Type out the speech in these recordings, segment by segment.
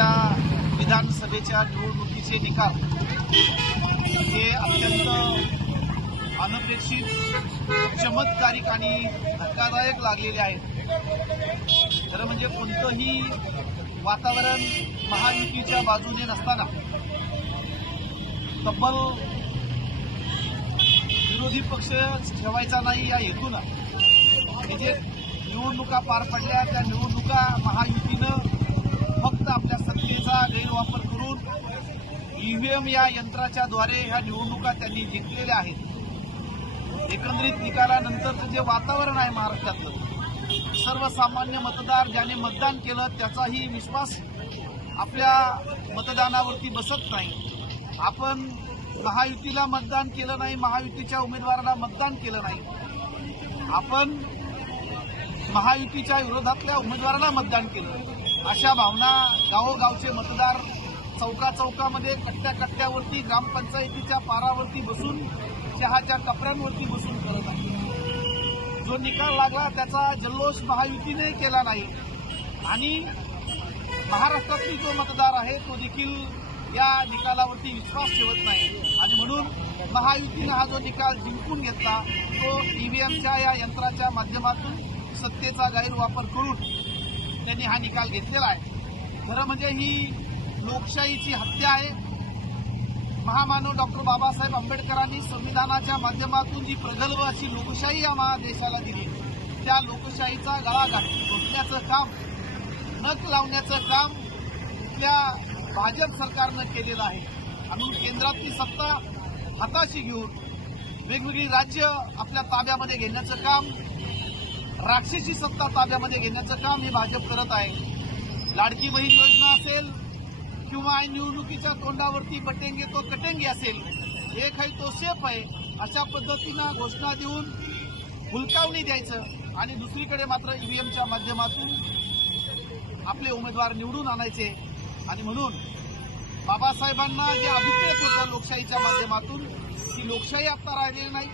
आताच्या विधानसभेच्या निवडणुकीचे निकाल हे अत्यंत अनपेक्षित चमत्कारिक आणि धक्कादायक लागलेले आहेत. खरं म्हणजे कोणतंही वातावरण महायुतीच्या बाजूने नसताना तब्बल विरोधी पक्ष ठेवायचा नाही या हेतूनं. हे जे निवडणुका पार पडल्या त्या निवडणुका महायुतीनं फक्त आपल्या सत्तेचा गैरवापर करून ईव्हीएम या यंत्राच्या द्वारे ह्या निवडणुका त्यांनी जिंकलेल्या आहेत. एकंदरीत निकालानंतरचं जे वातावरण आहे महाराष्ट्रातलं सर्वसामान्य मतदार ज्याने मतदान केलं त्याचाही विश्वास आपल्या मतदानावरती बसत नाही. आपण महायुतीला मतदान केलं नाही महायुतीच्या उमेदवाराला मतदान केलं नाही. आपण महायुतीच्या विरोधातल्या उमेदवाराला मतदान केलं. अशा भावना गावोगावचे मतदार चौका चौकामध्ये कट्ट्या कट्ट्यावरती ग्रामपंचायतीच्या पारावरती बसून चहाच्या कपड्यांवरती बसून करत आहे. जो निकाल लागला त्याचा जल्लोष महायुतीने केला नाही. आणि महाराष्ट्रातली जो मतदार आहे तो देखील या निकालावरती विश्वास ठेवत नाही. आणि म्हणून महायुतीनं हा जो निकाल जिंकून घेतला तो ईव्हीएमच्या या यंत्राच्या माध्यमातून सत्तेचा गैरवापर करून त्यांनी हा निकाल घेतलेला आहे. खरं म्हणजे ही लोकशाहीची हत्या आहे. महामानव डॉक्टर बाबासाहेब आंबेडकरांनी संविधानाच्या माध्यमातून जी प्रगल्भ अशी लोकशाही या महादेशाला दिली त्या लोकशाहीचा गळा घोटण्याचं काम नक लावण्याचं काम त्या भाजप सरकारनं केलेलं आहे. आणि केंद्रातली सत्ता हाताशी घेऊन वेगवेगळी राज्य आपल्या ताब्यामध्ये घेण्याचं काम राक्षसी सत्ता ताब्यामध्ये घेण्याचं काम हे भाजप करत आहे. लाडकी बहीण योजना असेल किंवा निवडणुकीच्या तोंडावरती बटेंगे तो कटेंगे असेल एक आहे तो सेफ आहे. अशा पद्धतीनं घोषणा देऊन हुलकावणी द्यायचं आणि दुसरीकडे मात्र ईव्हीएमच्या माध्यमातून आपले उमेदवार निवडून आणायचे. आणि म्हणून बाबासाहेबांना जे अभिप्रेत होतं लोकशाहीच्या माध्यमातून ती लोकशाही आता राहिलेली नाही.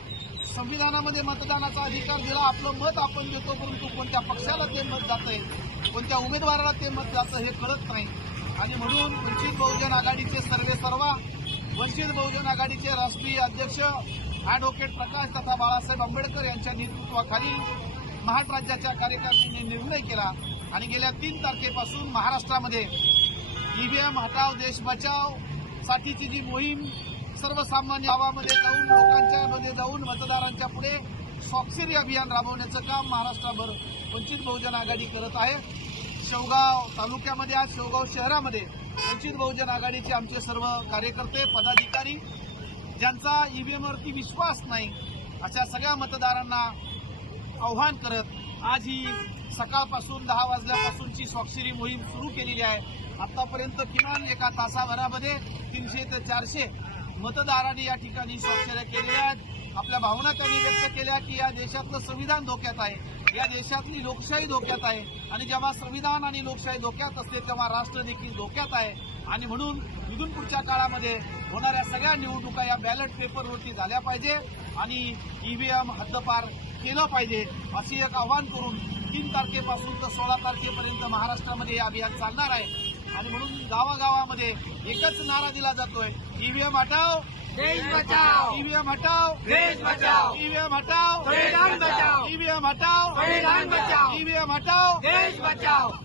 संविधानामध्ये मतदानाचा अधिकार दिला आपलं मत आपण देतो परंतु कोणत्या पक्षाला ते मत जातं आहे कोणत्या उमेदवाराला ते मत जातं हे कळत नाही. आणि म्हणून वंचित बहुजन आघाडीचे सर्वे सर्वा वंचित बहुजन आघाडीचे राष्ट्रीय अध्यक्ष अॅडव्होकेट प्रकाश तथा बाळासाहेब आंबेडकर यांच्या नेतृत्वाखाली महाराष्ट्र राज्याच्या कार्यकारिणीने निर्णय केला. आणि गेल्या तीन तारखेपासून महाराष्ट्रामध्ये ईव्हीएम हटाव देश बचाव साठीची जी मोहीम सर्वसामान्य गावामध्ये जाऊन लोकांच्या मध्ये जाऊन मतदारांच्या पुढे स्वाक्षरी अभियान राबवण्याचं काम महाराष्ट्राभर वंचित बहुजन आघाडी करत आहे. शेवगाव तालुक्यामध्ये आज शेवगाव शहरामध्ये वंचित बहुजन आघाडीचे आमचे सर्व कार्यकर्ते पदाधिकारी ज्यांचा ईव्हीएमवरती विश्वास नाही अशा सगळ्या मतदारांना आव्हान करत आज ही सकाळपासून दहा वाजल्यापासूनची स्वाक्षरी मोहीम सुरू केलेली आहे. आतापर्यंत किमान एका तासाभरामध्ये तीनशे ते चारशे मतदारांनी या ठिकाणी स्वाक्षऱ्या केलेल्या आहेत. आपल्या भावना त्यांनी व्यक्त केल्या की या देशातलं संविधान धोक्यात आहे. या देशातली लोकशाही धोक्यात आहे. आणि जेव्हा संविधान आणि लोकशाही धोक्यात असते तेव्हा राष्ट्र देखील धोक्यात आहे. आणि म्हणून इथून पुढच्या काळामध्ये होणाऱ्या सगळ्या निवडणुका या बॅलेट पेपरवरती झाल्या पाहिजे आणि ईव्हीएम हद्दपार केलं पाहिजे अशी एक आव्हान करून तीन तारखेपासून तर सोळा तारखेपर्यंत महाराष्ट्रामध्ये हे अभियान चालणार आहे. आणि म्हणून गावागावामध्ये एकच नारा दिला जातोय. ईव्हीएम हटाव देश बचाओ. ईव्हीएम हटाव देश बचाओ. ईव्हीएम हटाव संविधान बचाओ ईव्हीएम हटाव संविधान बचाओ ईव्हीएम हटाव देश बचाओ धन्यवाद